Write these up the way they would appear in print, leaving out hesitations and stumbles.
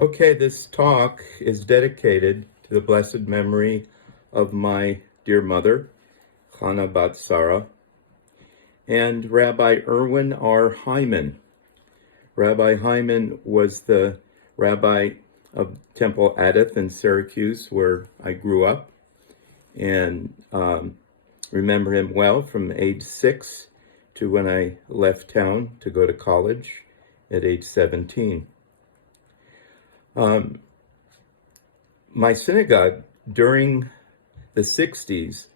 Okay, this talk is dedicated to the blessed memory of my dear mother, Shannah Bat Sarah, and Rabbi Irwin R. Hyman. Rabbi Hyman was the rabbi of Temple Adath in Syracuse, where I grew up, and remember him well from age 6 to when I left town to go to college at age 17. My synagogue during the 60s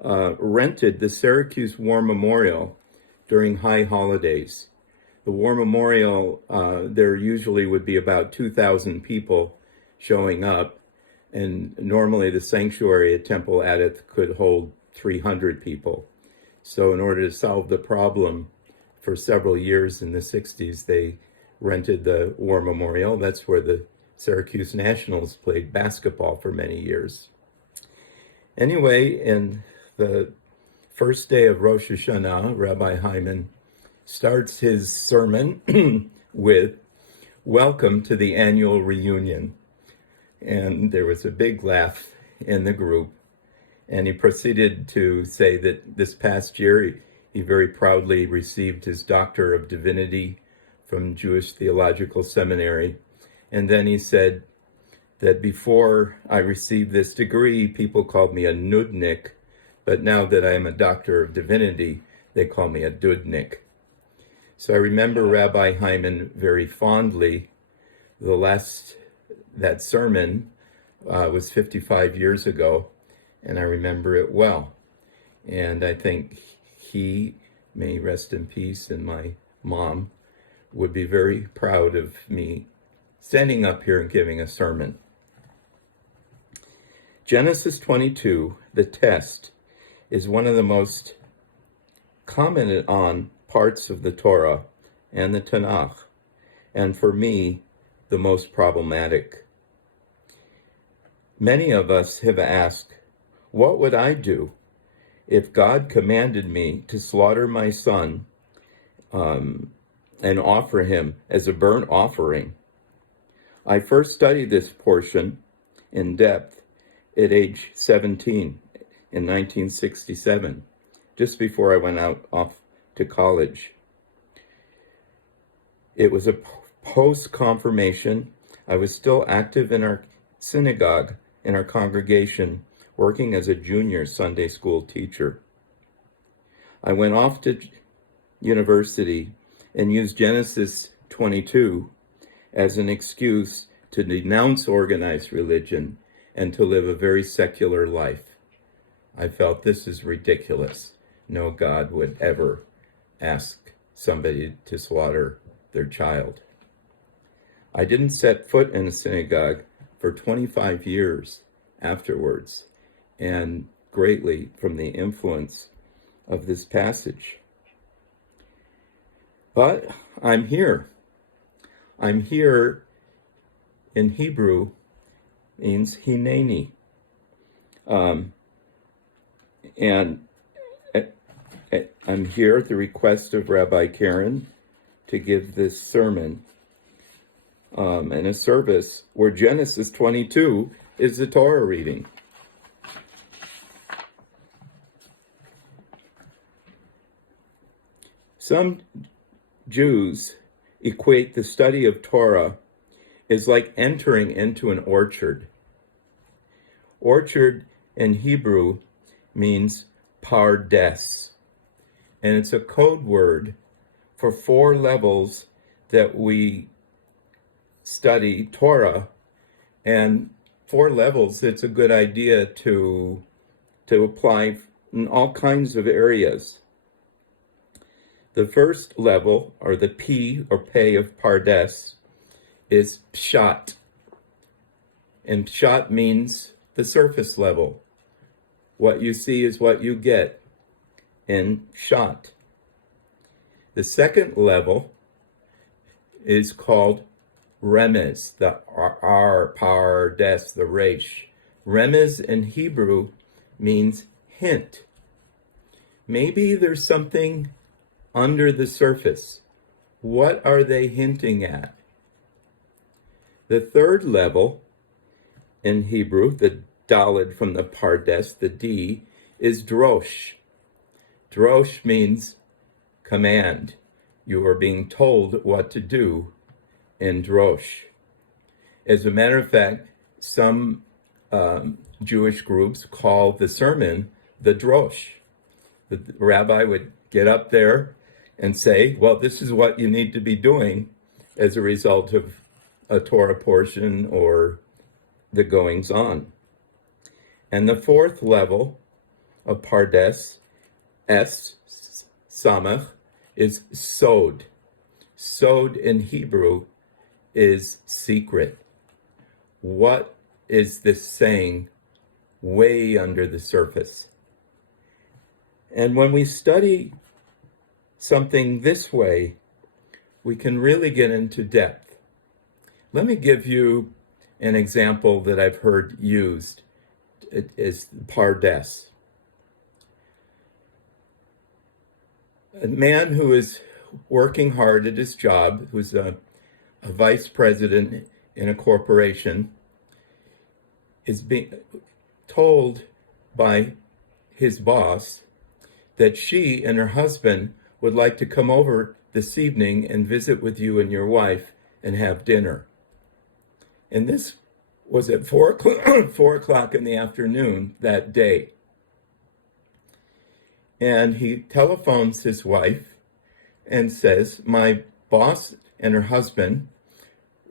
rented the Syracuse War Memorial during high holidays. The War Memorial, there usually would be about 2,000 people showing up, and normally the sanctuary at Temple Adath could hold 300 people. So in order to solve the problem for several years in the 60s, they rented the War Memorial. That's where the Syracuse Nationals played basketball for many years. Anyway, in the first day of Rosh Shannah, Rabbi Hyman starts his sermon with, "Welcome to the annual reunion." And there was a big laugh in the group. And he proceeded to say that this past year, he very proudly received his Doctor of Divinity from Jewish Theological Seminary. And then he said that before I received this degree, people called me a nudnik, but now that I am a Doctor of Divinity, they call me a dudnik. So I remember Rabbi Hyman very fondly. That sermon was 55 years ago, and I remember it well. And I think he, may rest in peace, and my mom would be very proud of me standing up here and giving a sermon. Genesis 22, the test, is one of the most commented on parts of the Torah and the Tanakh, and for me, the most problematic. Many of us have asked, what would I do if God commanded me to slaughter my son and offer him as a burnt offering? I first studied this portion in depth at age 17 in 1967, just before I went off to college. It was a post-confirmation. I was still active in our synagogue, in our congregation, working as a junior Sunday school teacher. I went off to university and used Genesis 22 as an excuse to denounce organized religion and to live a very secular life. I felt this is ridiculous. No God would ever ask somebody to slaughter their child. I didn't set foot in a synagogue for 25 years afterwards, and greatly from the influence of this passage. But I'm here. I'm here in Hebrew means hineni. And I'm here at the request of Rabbi Karen to give this sermon in a service where Genesis 22 is the Torah reading. Some Jews equate the study of Torah is like entering into an orchard. Orchard in Hebrew means pardes, and it's a code word for 4 levels that we study Torah, and 4 levels it's a good idea to apply in all kinds of areas. The first level, or the P or pay of pardes, is pshat. And pshat means the surface level. What you see is what you get in pshat. The second level is called remez, the R, pardes, the resh. Remez in Hebrew means hint. Maybe there's something under the surface. What are they hinting at? The third level in Hebrew, the Daled from the Pardes, the D, is Drosh. Drosh means command. You are being told what to do in Drosh. As a matter of fact, some Jewish groups call the sermon the Drosh. The rabbi would get up there and say, well, this is what you need to be doing as a result of a Torah portion or the goings on. And the fourth level of Pardes, S, Samach, is Sod. Sod in Hebrew is secret. What is this saying way under the surface? And when we study something this way, we can really get into depth. Let me give you an example that I've heard used. It is Pardes. A man who is working hard at his job, who's a vice president in a corporation, is being told by his boss that she and her husband would like to come over this evening and visit with you and your wife and have dinner. And this was at 4 o'clock in the afternoon that day. And he telephones his wife and says, my boss and her husband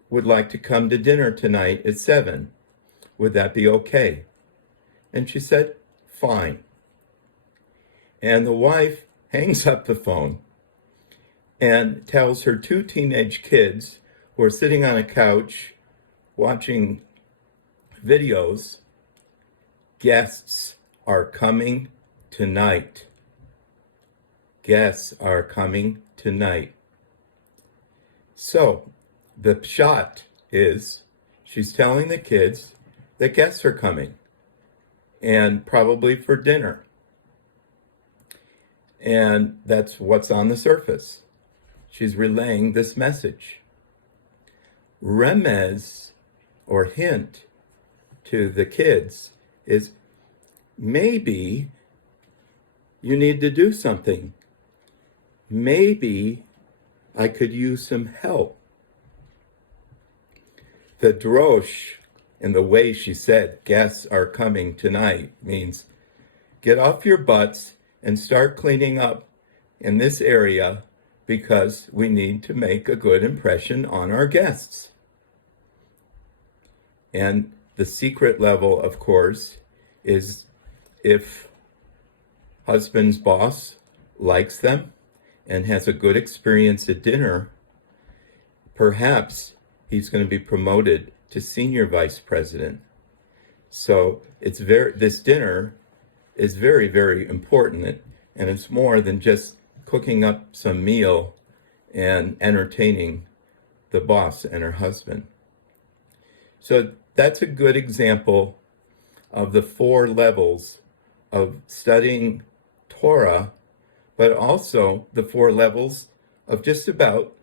would like to come to dinner tonight at 7. Would that be okay? And she said, fine. And the wife hangs up the phone and tells her 2 teenage kids who are sitting on a couch watching videos, guests are coming tonight. Guests are coming tonight. So the shot is she's telling the kids that guests are coming, and probably for dinner. And that's what's on the surface. She's relaying this message. Remez, or hint, to the kids is maybe you need to do something. Maybe I could use some help. The drosh, in the way she said, guests are coming tonight, means get off your butts and start cleaning up in this area because we need to make a good impression on our guests. And the secret level, of course, is if husband's boss likes them and has a good experience at dinner, perhaps he's going to be promoted to senior vice president. So this dinner is very, very important, and it's more than just cooking up some meal and entertaining the boss and her husband. So that's a good example of the 4 levels of studying Torah, but also the 4 levels of just about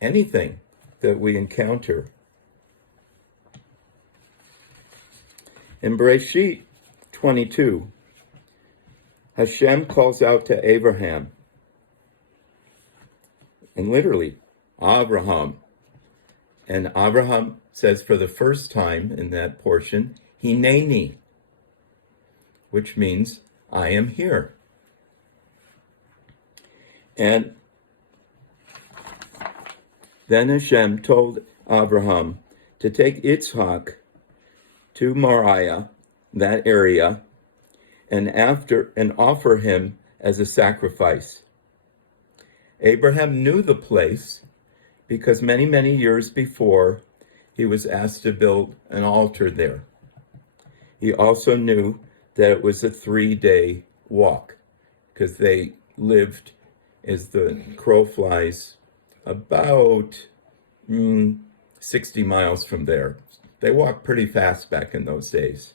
anything that we encounter. In Bereshit 22, Hashem calls out to Abraham, and literally, Abraham. And Abraham says for the first time in that portion, Hineni, which means, I am here. And then Hashem told Abraham to take Yitzhak to Moriah, that area, and offer him as a sacrifice. Abraham knew the place because many, many years before, he was asked to build an altar there. He also knew that it was a 3-day walk because they lived, as the crow flies, about 60 miles from there. They walked pretty fast back in those days.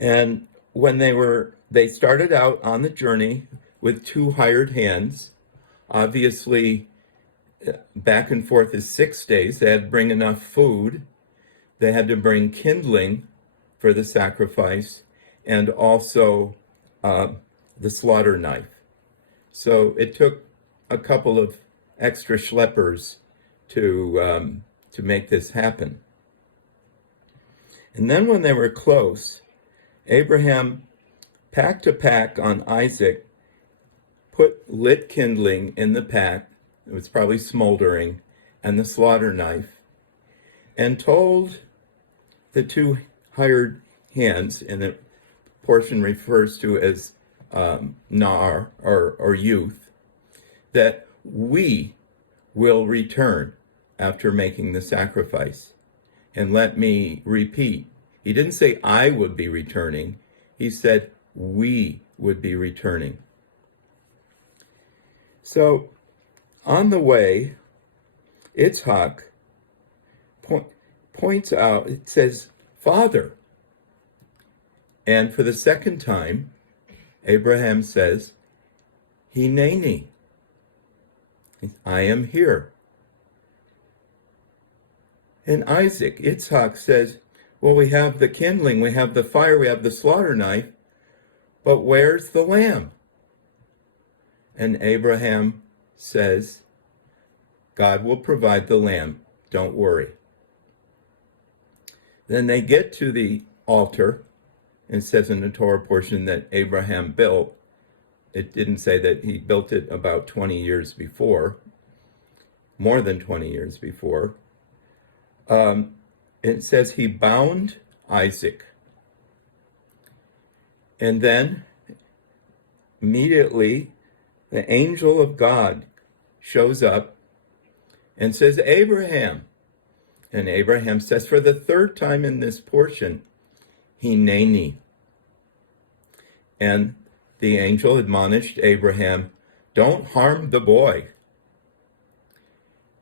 And when they started out on the journey with 2 hired hands, obviously back and forth is 6 days. They had to bring enough food. They had to bring kindling for the sacrifice, and also the slaughter knife. So it took a couple of extra schleppers to make this happen. And then when they were close, Abraham packed a pack on Isaac, put lit kindling in the pack, it was probably smoldering, and the slaughter knife, and told the two hired hands, and the portion refers to as nar, or youth, that we will return after making the sacrifice. And let me repeat, he didn't say I would be returning, he said we would be returning. So on the way, Yitzhak points out, it says, Father. And for the second time, Abraham says, Hineni, I am here. And Yitzhak says, well, we have the kindling, we have the fire, we have the slaughter knife, but where's the lamb? And Abraham says, God will provide the lamb, don't worry. Then they get to the altar, and it says in the Torah portion that Abraham built. It didn't say that he built it about 20 years before, more than 20 years before. It says he bound Isaac. And then immediately the angel of God shows up and says, Abraham. And Abraham says for the third time in this portion, Hineni. And the angel admonished Abraham, don't harm the boy.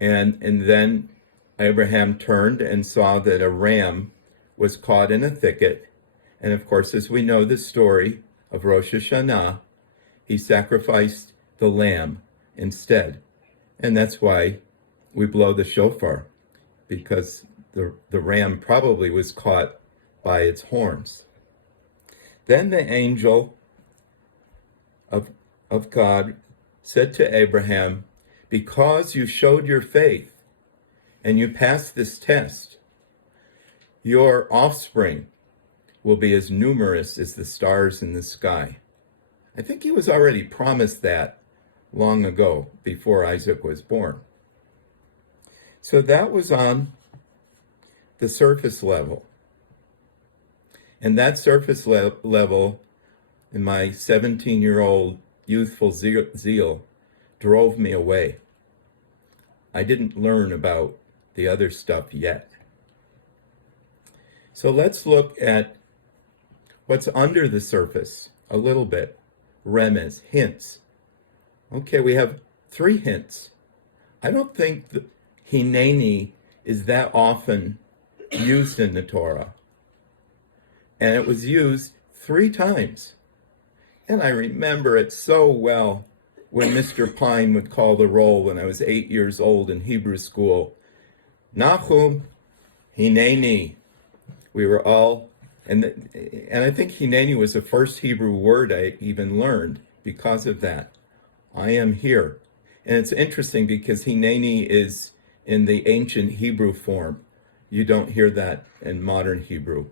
And then Abraham turned and saw that a ram was caught in a thicket. And of course, as we know the story of Rosh Shannah, he sacrificed the lamb instead. And that's why we blow the shofar, because the ram probably was caught by its horns. Then the angel of God said to Abraham, because you showed your faith and you passed this test, your offspring will be as numerous as the stars in the sky. I think he was already promised that long ago, before Isaac was born. So that was on the surface level. And that surface level, in my 17-year-old youthful zeal, drove me away. I didn't learn about the other stuff yet. So let's look at what's under the surface a little bit. Remez, hints. Okay, we have 3 hints. I don't think the Hineni is that often used in the Torah. And it was used 3 times. And I remember it so well when Mr. Pine would call the roll when I was 8 years old in Hebrew school. Nahum, Hineni. We were all, and I think Hineni was the first Hebrew word I even learned because of that. I am here. And it's interesting because Hineni is in the ancient Hebrew form. You don't hear that in modern Hebrew.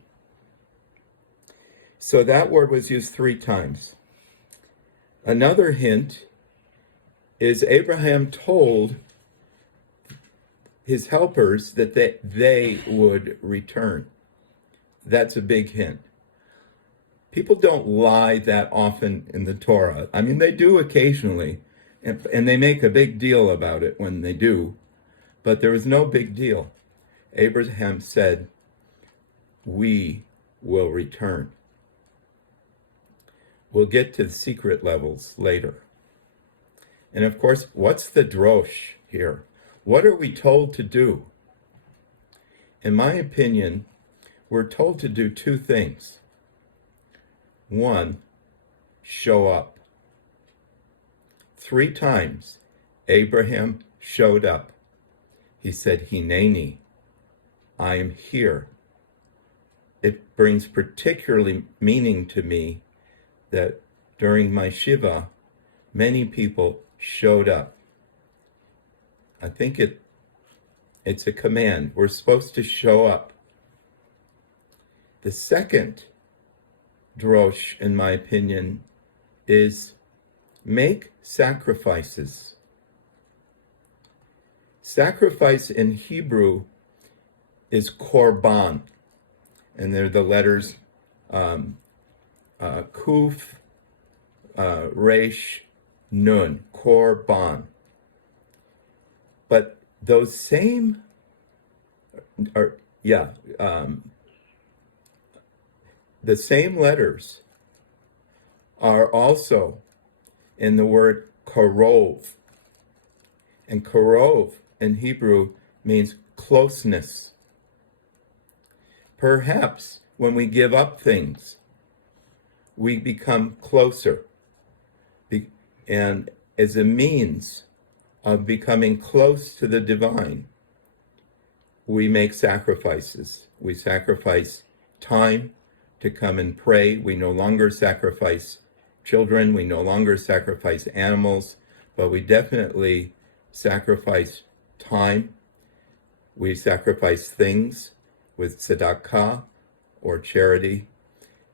So that word was used 3 times. Another hint is Abraham told his helpers that they would return. That's a big hint. People don't lie that often in the Torah. I mean, they do occasionally, and they make a big deal about it when they do, but there was no big deal. Abraham said, we will return. We'll get to the secret levels later. And of course, what's the drosh here? What are we told to do? In my opinion, we're told to do 2 things. 1, show up. 3 times, Abraham showed up. He said, Hineni, I am here. It brings particularly meaning to me that during my Shiva, many people showed up. I think it's a command. We're supposed to show up. The second drosh, in my opinion, is make sacrifices. Sacrifice in Hebrew is korban, and they're the letters kuf, resh, nun, korban. But those same, the same letters are also in the word karov. And karov in Hebrew means closeness. Perhaps when we give up things, we become closer. And as a means of becoming close to the divine, we make sacrifices. We sacrifice time to come and pray. We no longer sacrifice children. We no longer sacrifice animals, but we definitely sacrifice time. We sacrifice things with tzedakah or charity.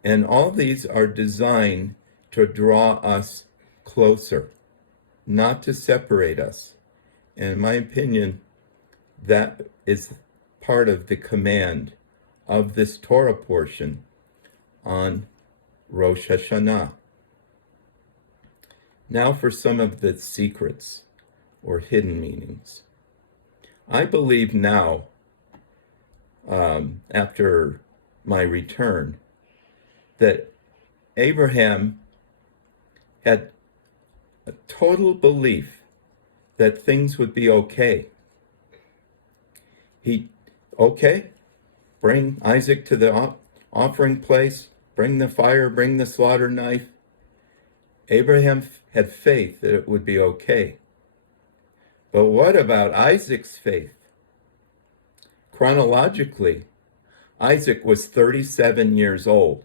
And all these are designed to draw us closer, not to separate us. And in my opinion, that is part of the command of this Torah portion on Rosh Hashanah. Now for some of the secrets or hidden meanings. I believe now, after my return, that Abraham had a total belief that things would be okay. Bring Isaac to the offering place, bring the fire, bring the slaughter knife. Abraham had faith that it would be okay. But what about Isaac's faith? Chronologically, Isaac was 37 years old.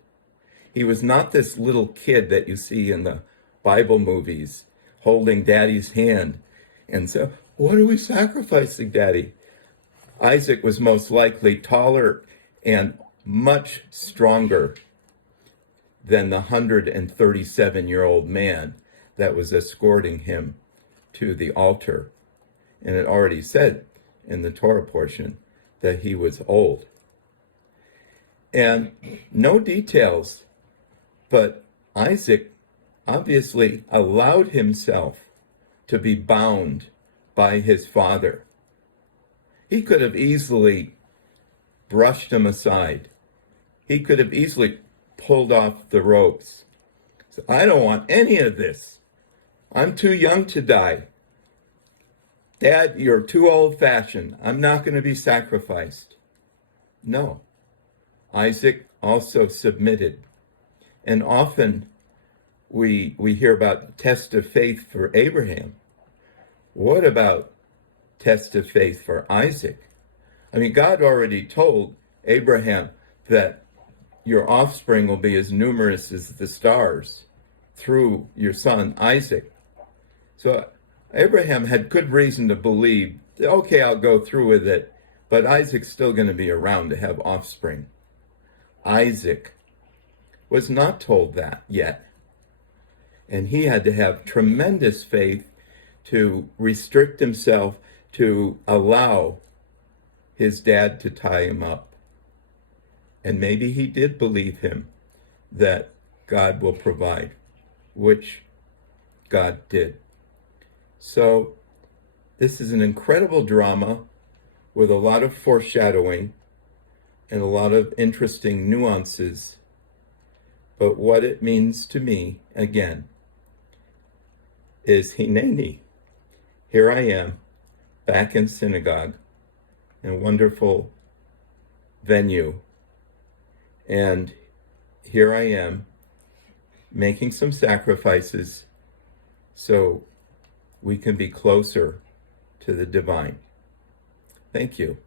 He was not this little kid that you see in the Bible movies holding daddy's hand and so, what are we sacrificing, daddy? Isaac was most likely taller and much stronger than the 137-year-old man that was escorting him to the altar. And it already said in the Torah portion that he was old. And no details, but Isaac obviously allowed himself to be bound by his father. He could have easily brushed him aside. He could have easily pulled off the ropes. So, I don't want any of this. I'm too young to die. Dad, you're too old-fashioned. I'm not going to be sacrificed. No. Isaac also submitted. And often we hear about test of faith for Abraham. What about test of faith for Isaac? I mean, God already told Abraham that your offspring will be as numerous as the stars through your son Isaac. So Abraham had good reason to believe, okay, I'll go through with it, but Isaac's still going to be around to have offspring. Isaac was not told that yet. And he had to have tremendous faith to restrict himself to allow his dad to tie him up. And maybe he did believe him that God will provide, which God did. So this is an incredible drama with a lot of foreshadowing and a lot of interesting nuances. But what it means to me, again, is Hineni. Here I am, back in synagogue, in a wonderful venue. And here I am, making some sacrifices so we can be closer to the divine. Thank you.